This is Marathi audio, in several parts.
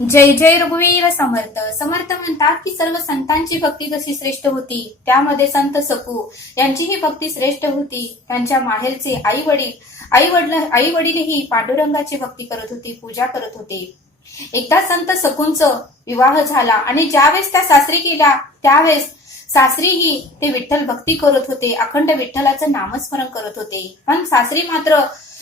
जय जय रघुवीर समर्थ. समर्थ म्हणतात की सर्व संतांची भक्ती जशी श्रेष्ठ होती त्यामध्ये संत सकू यांचीही भक्ती श्रेष्ठ होती. त्यांच्या माहेरचे आई वडीलही पांडुरंगाची भक्ती करत होती, पूजा करत होते. एकदा संत सकूंचा विवाह झाला आणि ज्यावेळेस त्या सासरी गेल्या त्यावेळेस सासरीही ते विठ्ठल भक्ती करत होते, अखंड विठ्ठलाचं नामस्मरण करत होते. पण सासरी मात्र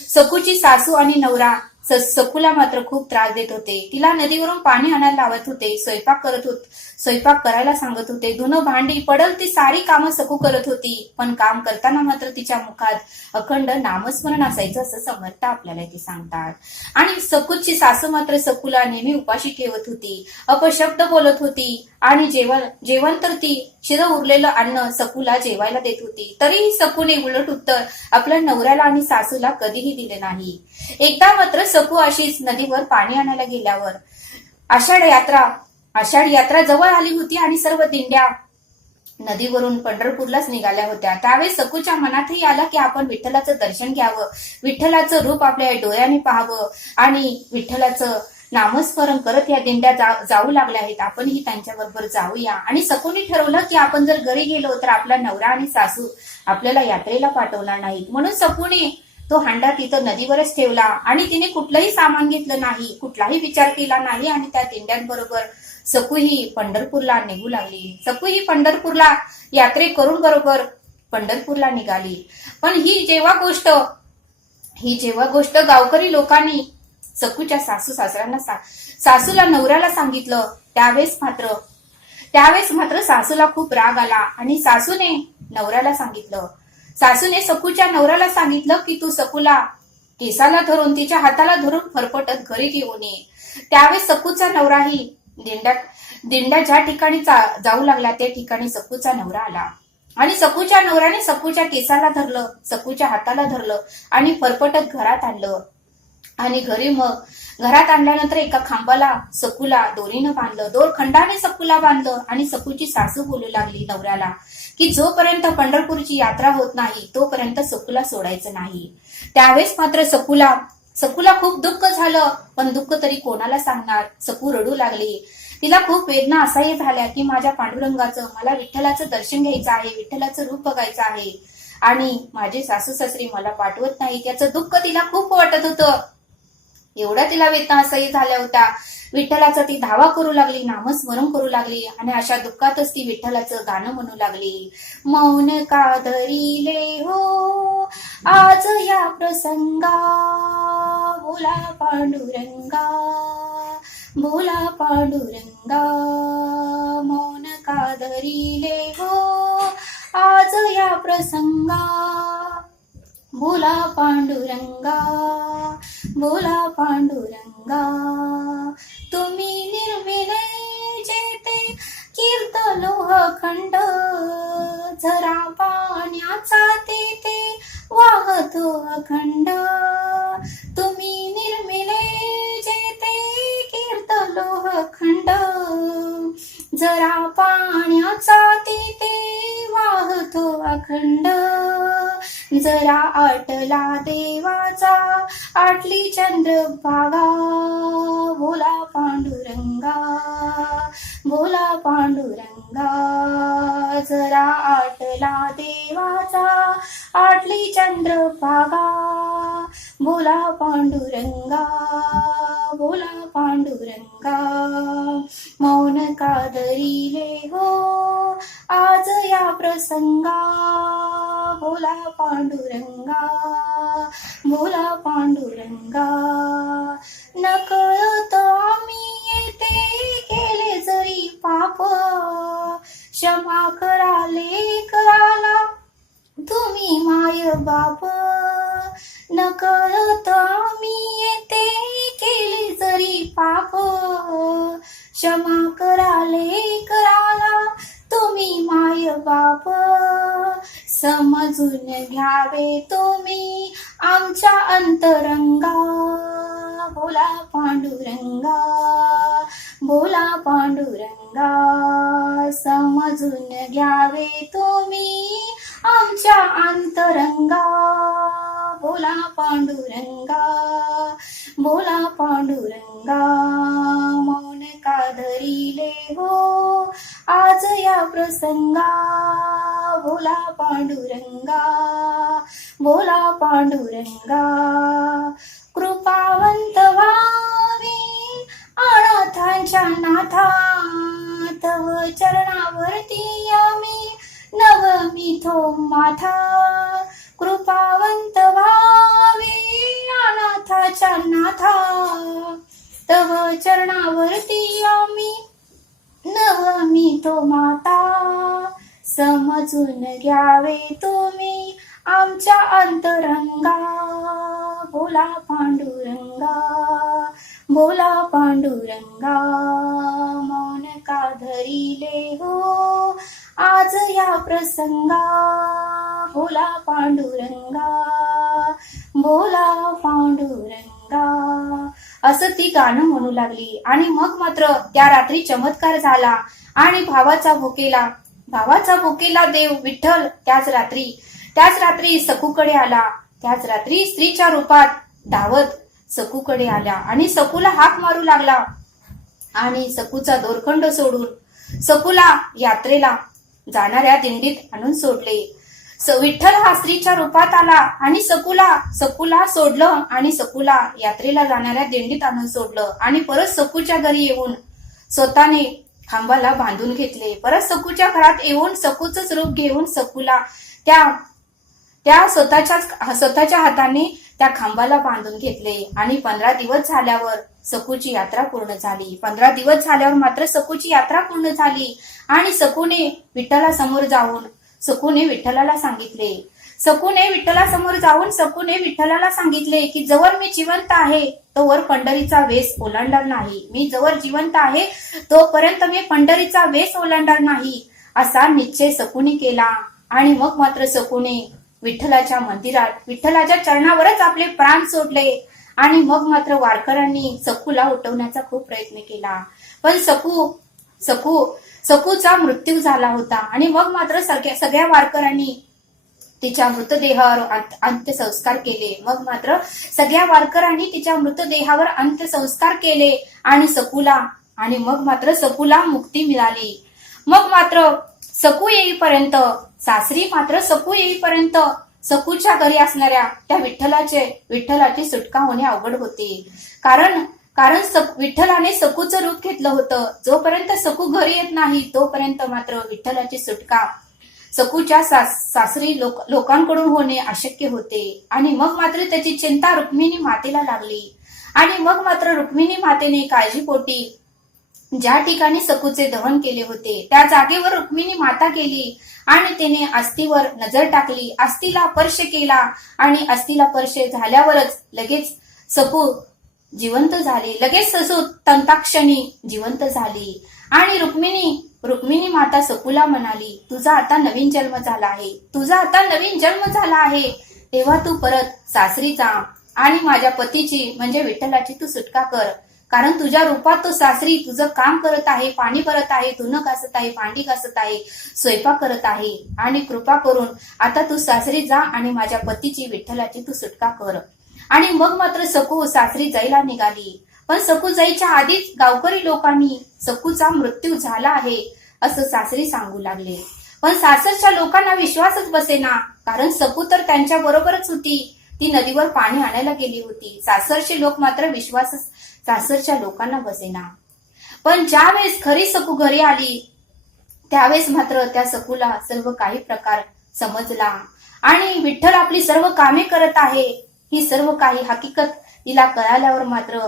सकूची सासू आणि नवरा सकूला मात्र खूप त्रास देत होते. तिला नदीवरून पाणी आणायला लावत होते, स्वयंपाक करायला सांगत होते, धुणं भांडी पडल ती सारी कामं सकू करत होती. पण काम करताना मात्र तिच्या मुखात अखंड नामस्मरण असायचं असं समर्थ आपल्याला इथे सांगतात. आणि सकूची सासू मात्र सकूला नेहमी उपाशी ठेवत होती, अपशब्द बोलत होती आणि जेवण तर ती शिर उरलेलं अन्न सकूला जेवायला देत होती. तरीही सकूने उलट उत्तर आपल्या नवऱ्याला आणि सासूला कधीही दिले नाही. एकदा मात्र सकू अशीच नदीवर पाणी आणायला गेल्यावर आषाढ यात्रा जवळ आली होती आणि सर्व दिंड्या नदीवरून पंढरपूरलाच निघाल्या होत्या. त्यावेळेस सकूच्या मनातही आलं की आपण विठ्ठलाचं दर्शन घ्यावं, विठ्ठलाचं रूप आपल्या डोळ्याने पाहावं आणि विठ्ठलाचं नामस्मरण करत या दिंड्या जाऊ लागल्या आहेत, आपणही त्यांच्या बरोबर जाऊया. आणि सकूने ठरवलं की आपण जर घरी गेलो तर आपला नवरा आणि सासू आपल्याला यात्रेला पाठवणार नाहीत. म्हणून सकूने तो हांडा तिथं नदीवरच ठेवला आणि तिने कुठलंही सामान घेतलं नाही, कुठलाही विचार केला नाही आणि त्या दिंड्यांबरोबर सकूही पंढरपूरला निघू लागली. सकूही पंढरपूरला यात्रे करून बरोबर पंढरपूरला निघाली. पण ही जेव्हा गोष्ट गावकरी लोकांनी सकूच्या सासूला नवऱ्याला सांगितलं त्यावेळेस मात्र सासूला खूप राग आला आणि सासूने सकूच्या नवऱ्याला सांगितलं की तू सकूला केसाला धरून तिच्या हाताला धरून फरफटत घरी घेऊन ये. त्यावेळेस सकूचा नवराही दिंड्या ज्या ठिकाणी जाऊ लागला त्या ठिकाणी सकूचा नवरा आला आणि सकूच्या नवऱ्याने सकूच्या केसाला धरलं, सकूच्या हाताला धरलं आणि फरफटत घरात आणलं. आणि घरात आणल्यानंतर एका खांबाला सकूला दोरीनं बांधलं, दोरखंडाने सकूला बांधलं आणि सकूची सासू बोलू लागली नवऱ्याला की जोपर्यंत पंढरपूरची यात्रा होत नाही तोपर्यंत सकूला सोडायचं नाही. त्यावेळेस मात्र सकूला खूप दुःख झालं, पण दुःख तरी कोणाला सांगणार. सकू रडू लागली. तिला खूप वेदना असाही झाल्या की माझ्या पांडुरंगाचं, मला विठ्ठलाचं दर्शन घ्यायचं आहे, विठ्ठलाचं रूप बघायचं आहे आणि माझे सासू सासरी मला पाठवत नाही. त्याचं दुःख तिला खूप वाटत होतं. एवढ्या तिला वेदना असह्य झाल्या होत्या. विठ्ठलाचा ती धावा करू लागली, नामस्मरण करू लागली आणि अशा दुःखातच ती विठ्ठलाचं गाणं म्हणू लागली. मौन का धरिले हो आज या प्रसंगा, बोला पांडुरंगा, बोला पांडुरंगा. मौन का धरिले हो आज या प्रसंगा, बोला पांडुरंगा, बोला पांडुरंगा. तुम्ही निर्मिले जेते कीर्त लोहखंड, झरा पाण्याचा तेथे वाहतो अखंड. तुम्ही निर्मिले जेते कीर्त लोहखंड, झरा पाण्याचा तेथे वाहतो अखंड. जरा आटला देवाचा आटली चंद्रभागा, बोला पांडुरंगा, बोला पांडुरंगा. जरा आटला देवाचा आटली चंद्रभागा, बोला पांडुरंगा, बोला पांडुरंगा. मौन का धरिले हो आज या प्रसंगा, बोला पांडुरंगा, बोला पांडुरंगा. नकळत आम्ही येते केले जरी पाप, क्षमा करा लेकराला तुम्ही माय बाप. नकळत आम्ही येते केले जरी पाप, क्षमा करा लेकराला तुम्ही माय बाप. समजून घ्यावे तुम्ही आमच्या अंतरंगा, बोला पांडुरंगा, बोला पांडुरंगा. समजून घ्यावे तुम्ही आमच्या अंतरंगा, बोला पांडुरंगा, बोला पांडुरंगा. धरिले हो आज या प्रसंगा भोला पांडुरंगा भोला पांडुरंगा कृपावंत व्हावे अनाथांच्या नाथा तव चरणावरती आम्ही नवमिथो माथा कृपावंत व्हावे अनाथाच्या नाथा तव चरणावरती आम्ही नवमिथो माता समजून घ्यावे तुम्ही आमच्या अंतरंगा भोला पांडुरंगा भोला पांडुरंगा मौन का धरिले हो आज या प्रसंगा भोला पांडुरंगा भोला पांडुरंगा असं ती गाणं म्हणू लागली. आणि मग मात्र त्या रात्री चमत्कार झाला आणि भावाचा भुकेला देव विठ्ठल त्याच रात्री सकूकडे आला. त्याच रात्री स्त्रीच्या रूपात धावत सकूकडे आला आणि सकूला हाक मारू लागला आणि सकूचा दोरखंड सोडून सकूला यात्रेला जाणाऱ्या दिंडीत आणून सोडले. विठ्ठल हा स्त्रीच्या रूपात आला आणि सकूला सोडलं आणि सकूला यात्रेला जाणाऱ्या दिंडीत आणून सोडलं आणि परत सकूच्या घरी येऊन स्वतःने खांबाला बांधून घेतले. परत सकूच्या घरात येऊन सकूचंच रूप घेऊन सकूला त्या स्वतःच्या हाताने त्या खांबाला बांधून घेतले. आणि 15 दिवस झाल्यावर सकूची यात्रा पूर्ण झाली. 15 दिवस झाल्यावर मात्र सकूची यात्रा पूर्ण झाली आणि सकूने विठ्ठलासमोर जाऊन सकूने विठ्ठलाला सांगितले की जवळ मी जिवंत आहे तोवर पंढरीचा वेस ओलांडणार नाही. मी जवळ जिवंत आहे तोपर्यंत मी पंढरीचा वेस ओलांडणार नाही असा निश्चय सकूने केला. आणि मग मात्र सकूने विठ्ठलाच्या मंदिरात विठ्ठलाच्या चरणावरच आपले प्राण सोडले. आणि मग मात्र वारकऱ्यांनी सकूला उठवण्याचा खूप प्रयत्न केला पण सकूचा मृत्यू झाला होता. आणि मग मात्र सगळ्या वारकऱ्यांनी तिच्या मृतदेहावर अंत्यसंस्कार केले. मग मात्र सगळ्या वारकऱ्यांनी तिच्या मृतदेहावर अंत्यसंस्कार केले आणि मग मात्र सकूला मुक्ती मिळाली. मग मात्र सकू येईपर्यंत सकूच्या घरी असणाऱ्या त्या विठ्ठलाची सुटका होणे अवघड होते. कारण विठ्ठलाने सकूचं रूप घेतलं होतं. जोपर्यंत सकू घरी येत नाही तोपर्यंत मात्र विठ्ठलाची सुटका सकूच्या सासरी लोकांकडून होणे अशक्य होते. आणि मग मात्र त्याची चिंता रुक्मिणी मातेला लागली. आणि मग मात्र रुक्मिणी मातेने काळजीपोटी ज्या ठिकाणी सकूचे दहन केले होते त्या जागेवर रुक्मिणी माता गेली आणि तिने अस्थिवर नजर टाकली. अस्थिला स्पर्श केला आणि अस्थिला स्पर्श झाल्यावरच लगेच सकू जिवंत झाली. लगेच सकू तंताक्षणी जिवंत झाली. आणि रुक्मिणी माता सकूला म्हणाली तुझा आता नवीन जन्म झाला आहे तेव्हा तू परत सासरी जा आणि माझ्या पतीची म्हणजे विठ्ठलाची तू सुटका कर. कारण तुझ्या रूपात तो सासरी तुझं काम करत आहे, पाणी करत आहे, धुणं घासत आहे, भांडी घासत आहे, स्वयंपाक करत आहे. आणि कृपा करून आता तू सासरी जा आणि माझ्या पतीची विठ्ठलाची तू सुटका कर. आणि मग मात्र सकू सासरी जायला निघाली. पण सकू जायच्या आधीच गावकरी लोकांनी सकूचा मृत्यू झाला आहे असं सासरी सांगू लागले. पण सासरच्या लोकांना विश्वासच बसेना. कारण सकू तर त्यांच्या बरोबरच होती. ती नदीवर पाणी आणायला गेली होती. सासरचे लोक मात्र विश्वासच सासरच्या लोकांना बसेना. पण ज्यावेळेस खरी सकू घरी आली त्यावेळेस मात्र त्या सकूला सर्व काही प्रकार समजला. आणि विठ्ठल आपली सर्व कामे करत आहे ही सर्व काही हकीकत तिला कळाल्यावर मात्र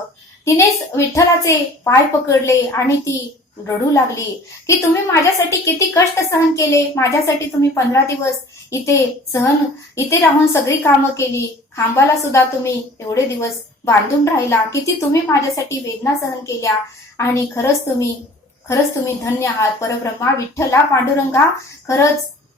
तिने विठ्ठलाचे पाय पकडले आणि ती रडू लागली की तुम्ही माझ्यासाठी किती कष्ट सहन केले. माझ्यासाठी तुम्ही 15 दिवस इथे राहून सगळी कामं केली. खांबाला सुद्धा तुम्ही एवढे दिवस बांधून राहिला. किती तुम्ही माझ्यासाठी वेदना सहन केल्या. आणि खरंच तुम्ही धन्य आहात परब्रह्मा विठ्ठला पांडुरंगा.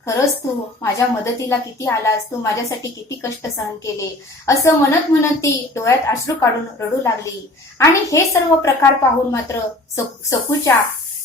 खरंच तू माझ्या मदतीला किती आलास. तू माझ्यासाठी किती कष्ट सहन केले. असं म्हणत ती डोळ्यात अश्रू काढून रडू लागली. आणि हे सर्व प्रकार पाहून मात्र सकूच्या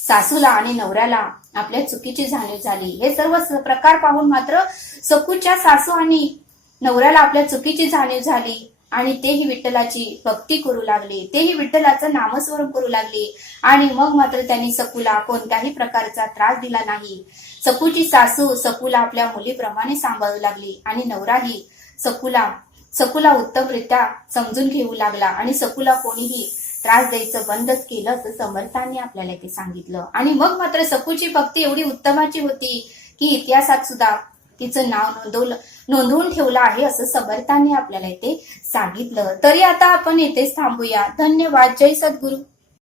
सासूला आणि नवऱ्याला आपल्या चुकीची जाणीव झाली. हे सर्व प्रकार पाहून मात्र सकूच्या सासू आणि नवऱ्याला आपल्या चुकीची जाणीव झाली. आणि तेही विठ्ठलाची भक्ती करू लागले, तेही विठ्ठलाचं नामस्मरण करू लागले. आणि मग मात्र त्यांनी सकूला कोणत्याही प्रकारचा त्रास दिला नाही. सकूची सासू सकूला आपल्या मुलीप्रमाणे सांभाळू लागली आणि नवराही सकूला उत्तमरित्या समजून घेऊ लागला आणि सकूला कोणीही त्रास द्यायचं बंदच केलं असं समर्थांनी आपल्याला ते सांगितलं. आणि मग मात्र सकूची भक्ती एवढी उत्तमाची होती की इतिहासात सुद्धा तिचं नाव नोंदवून ठेवलं आहे असं समर्थांनी आपल्याला इथे सांगितलं. तरी आता आपण इथेच थांबूया. धन्यवाद. जय सद्गुरू.